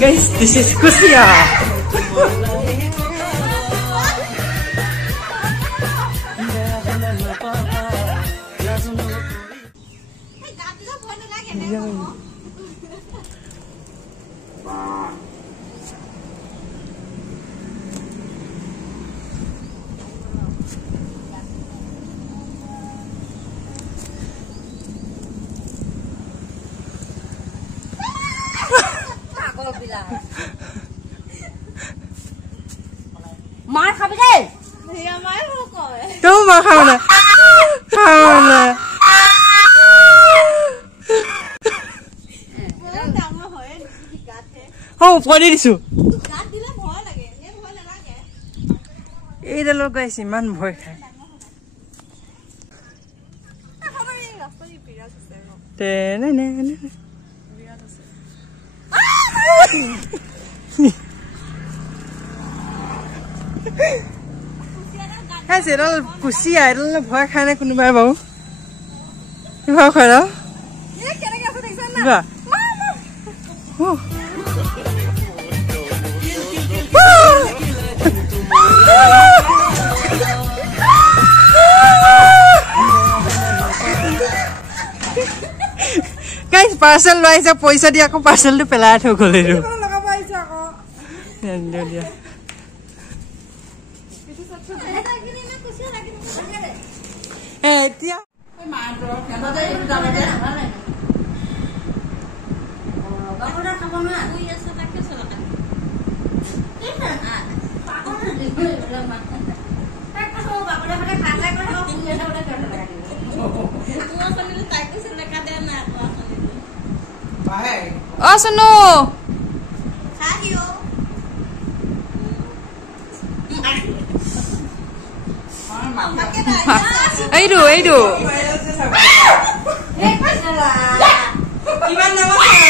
Guys, this is Kusia. मार खाबे दे भैया मार हो कोई तो मार खाओ ना बहुत डांगो होए गात है हो पड़ी दिसु गात दिले भय लागे ये भय नालागे এই দল গাইছ ইমান ভয় খায় খবৰ এই ৰাস্তা দি বিৰাজ আছে তে নে নে বিৰাজ আছে হ্যাঁ সেডাল কুচিয়া এডাল ভয় খায় না কোনোবাই বাৰু ভয় খায় ন ये কেনেকে আছে দেখছ না বা গাইস পাৰ্সেল লাইছে পইচা দি আকৌ পাৰ্সেলটো পেলাই থৈ গলে ৰ লগাব আইছ আকৌ দিয়া এতিয়া बाबूरा खाबो ना तू ये सब के सला ठीक है पागल ना देखो वाला मत तक तो बाबूरा हटे खाता कर हो ये सब कर लगा तू असले ताके से लगा दे ना बाय ओ सुनो खाइयो এইটো एक पैसा কিমান নাম আছে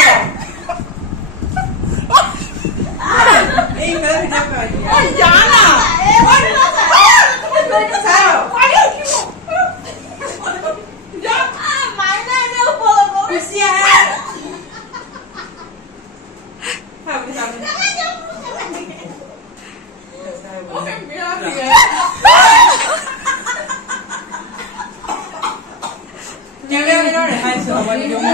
এই মেলা ভিডিও কর ও জানা সারো যা मायने ने बोलो খুশিয়া সামনে সামনে ওকে মেরা দিয়ে Yo veo que no le ha hecho, bueno, yo me